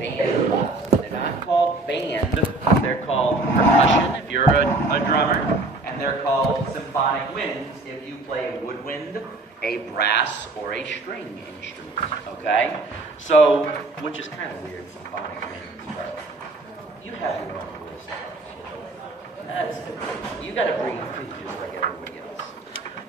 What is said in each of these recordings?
band classes. They're not called band, they're called percussion if you're a drummer, and they're called symphonic winds if you play a woodwind, a brass, or a string instrument, okay? So, which is kind of weird, symphonic winds, but you have your own rules. That's good. You gotta bring it to just like everybody else.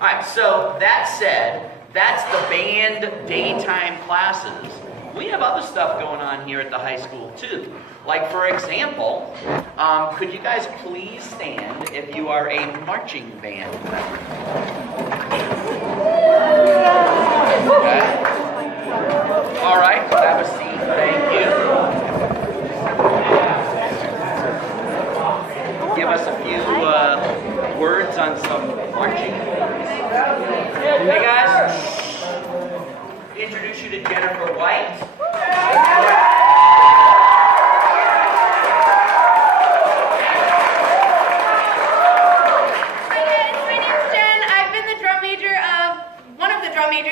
All right, so that said, that's the band daytime classes. We have other stuff going on here at the high school too. Like for example, could you guys please stand if you are a marching band member? Okay. All right, have a seat, thank you. Give us a few words on some marching. Hey guys. Introduce you to Jennifer White.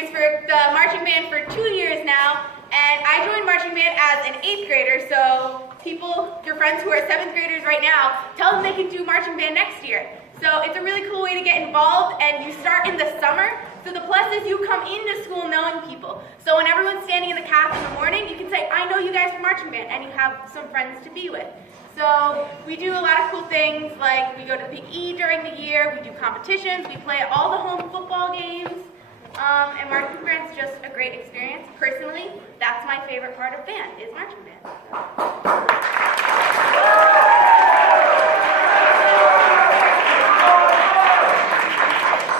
For the marching band for 2 years now, and I joined marching band as an 8th grader, so people, your friends who are 7th graders right now, tell them they can do marching band next year. So it's a really cool way to get involved, and you start in the summer, so the plus is you come into school knowing people. So when everyone's standing in the calf in the morning, you can say, I know you guys from marching band, and you have some friends to be with. So we do a lot of cool things, like we go to the Big E during the year, we do competitions, we play at all the home football games. And marching band's just a great experience. Personally, that's my favorite part of band, is marching band.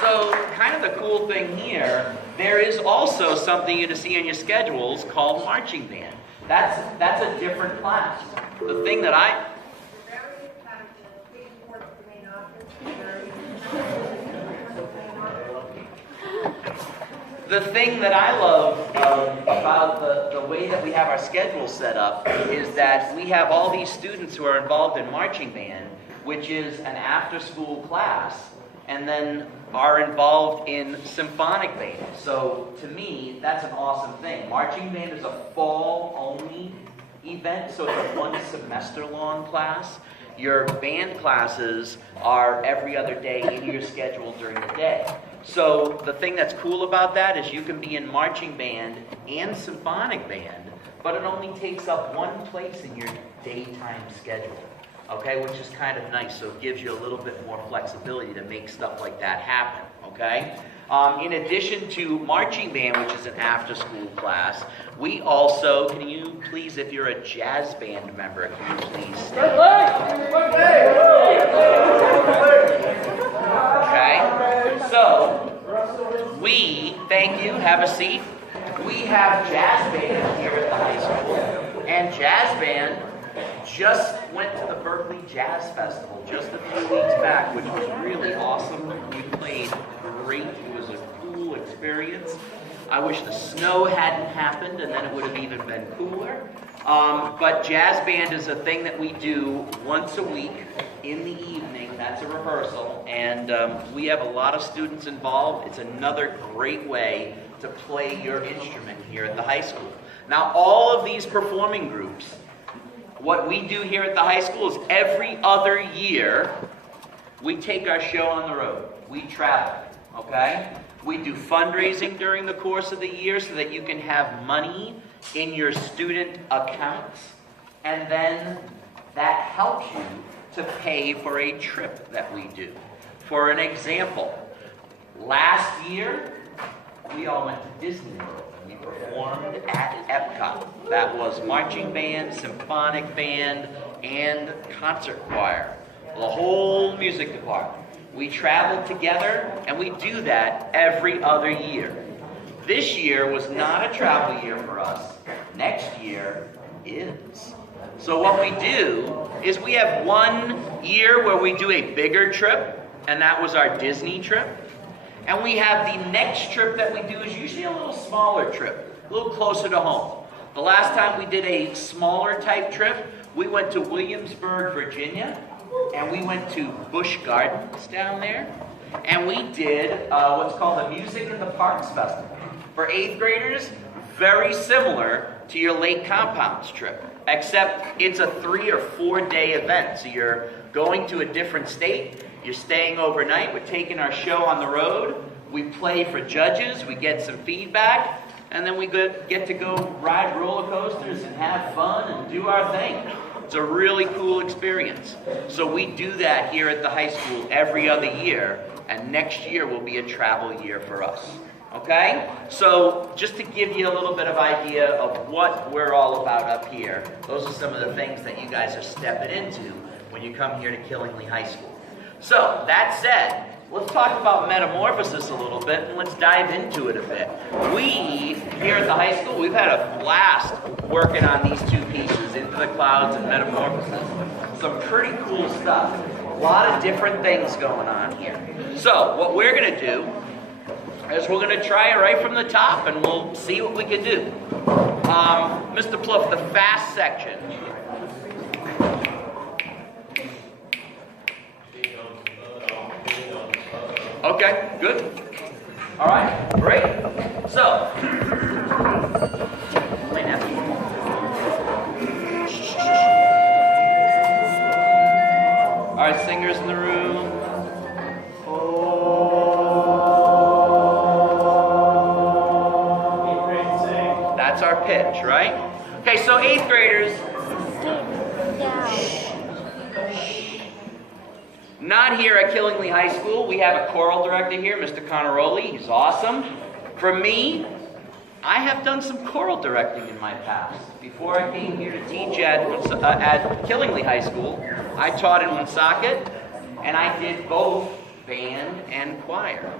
So, kind of the cool thing here, there is also something you to see on your schedules called marching band. That's a different class. The thing that The thing that I love about the way that we have our schedule set up is that we have all these students who are involved in marching band, which is an after-school class, and then are involved in symphonic band. So to me, that's an awesome thing. Marching band is a fall-only event, so it's a 1 semester-long class. Your band classes are every other day in your schedule during the day. So the thing that's cool about that is you can be in marching band and symphonic band, but it only takes up one place in your daytime schedule, okay, which is kind of nice. So it gives you a little bit more flexibility to make stuff like that happen, okay? In addition to marching band, which is an after-school class, we also, can you please, if you're a jazz band member, can you please stand? Okay, so we, thank you, have a seat. We have jazz band here at the high school, and jazz band just went to the Berkeley Jazz Festival just a few weeks back, which was really awesome. We played great. It was a cool experience. I wish the snow hadn't happened, and then it would have even been cooler. But jazz band is a thing that we do once a week in the evening. That's a rehearsal, and we have a lot of students involved. It's another great way to play your instrument here at the high school. Now, all of these performing groups, what we do here at the high school is every other year, we take our show on the road. We travel, okay? We do fundraising during the course of the year so that you can have money in your student accounts, and then that helps you to pay for a trip that we do. For an example, last year, we all went to Disney World. We performed at Epcot. That was marching band, symphonic band, and concert choir. The whole music department. We traveled together, and we do that every other year. This year was not a travel year for us. Next year is. So what we do is we have 1 year where we do a bigger trip, and that was our Disney trip. And we have the next trip that we do is usually a little smaller trip, a little closer to home. The last time we did a smaller type trip, we went to Williamsburg, Virginia, and we went to Busch Gardens down there, and we did what's called the Music in the Parks Festival. For 8th graders, very similar to your Lake Compounds trip, except it's a 3 or 4 day event. So you're going to a different state, you're staying overnight, we're taking our show on the road, we play for judges, we get some feedback, and then we get to go ride roller coasters and have fun and do our thing. It's a really cool experience. So we do that here at the high school every other year, and next year will be a travel year for us. Okay? So just to give you a little bit of idea of what we're all about up here, those are some of the things that you guys are stepping into when you come here to Killingly High School. So that said, let's talk about Metamorphosis a little bit, and let's dive into it a bit. We, here at the high school, we've had a blast working on these 2 pieces, Into the Clouds and Metamorphosis. Some pretty cool stuff. A lot of different things going on here. So what we're going to do is we're going to try it right from the top, and we'll see what we can do. Mr. Plouffe, the fast section. Okay, good. All right, great. So, play now. All right, singers in the room. That's our pitch, right? Okay, so 8th graders. Not here at Killingly High School. We have a choral director here, Mr. Conaroli. He's awesome. For me, I have done some choral directing in my past. Before I came here to teach at Killingly High School, I taught in Woonsocket, and I did both band and choir.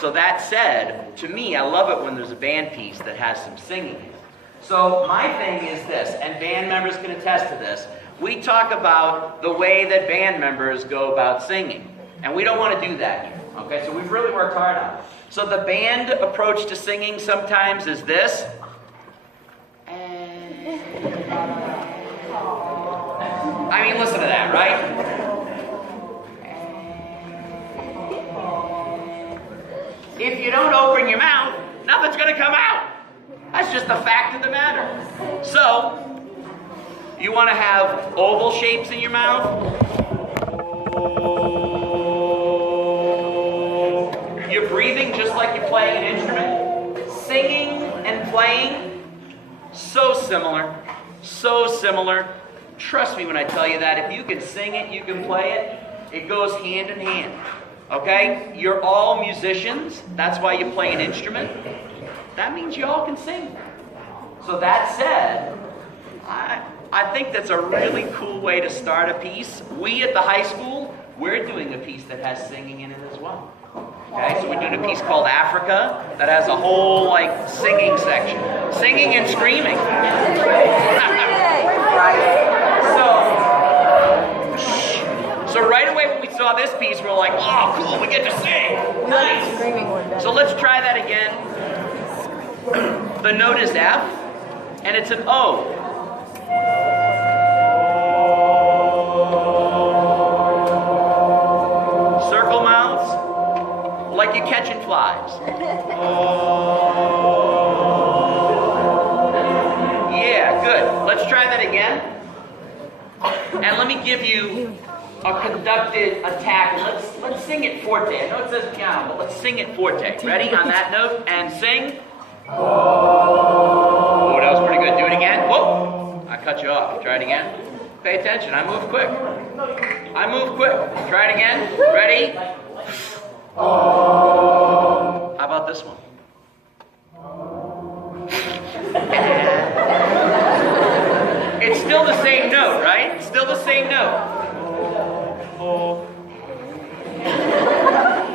So that said, to me, I love it when there's a band piece that has some singing in it. So my thing is this, and band members can attest to this, we talk about the way that band members go about singing. And we don't want to do that here. Okay, so we've really worked hard on it. So the band approach to singing sometimes is this. I mean, listen to that, right? If you don't open your mouth, nothing's going to come out. That's just the fact of the matter. So, you want to have oval shapes in your mouth? You're breathing just like you're playing an instrument. Singing and playing, so similar. So similar. Trust me when I tell you that. If you can sing it, you can play it. It goes hand in hand. Okay? You're all musicians. That's why you play an instrument. That means you all can sing. So that said, I think that's a really cool way to start a piece. We at the high school, we're doing a piece that has singing in it as well. Okay, so we're doing a piece called Africa that has a whole singing section. Singing and screaming. So right away when we saw this piece, we're like, oh cool, we get to sing. Nice. So let's try that again. The note is F, and it's an O. Circle mouths, like you're catching flies. Yeah, good. Let's try that again. And let me give you a conducted attack. Let's sing it forte. I know it says piano, but let's sing it forte. Ready? On that note, and sing. Oh, that was pretty good. Do it again. Whoa! I cut you off. Try it again. Pay attention. I move quick. I move quick. Try it again. Ready? How about this one? It's still the same note, right? It's still the same note.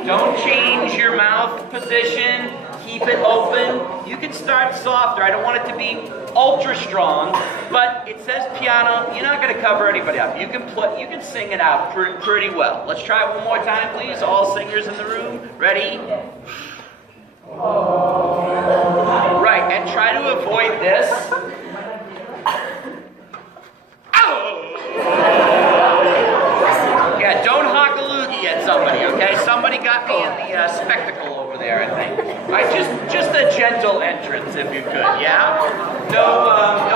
Don't change your mouth position. Keep it open. You can start softer. I don't want it to be ultra strong, but it says piano. You're not going to cover anybody up. You can sing it out pretty well. Let's try it one more time, please. All singers in the room. Ready? Right, and try to avoid this. Yeah, don't hock a loogie at somebody, okay? Somebody got me in the spectacle over there, I think. All right, just a gentle entrance, if you could, yeah? No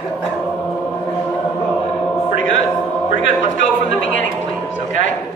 Pretty good. Pretty good. Let's go from the beginning, please, okay?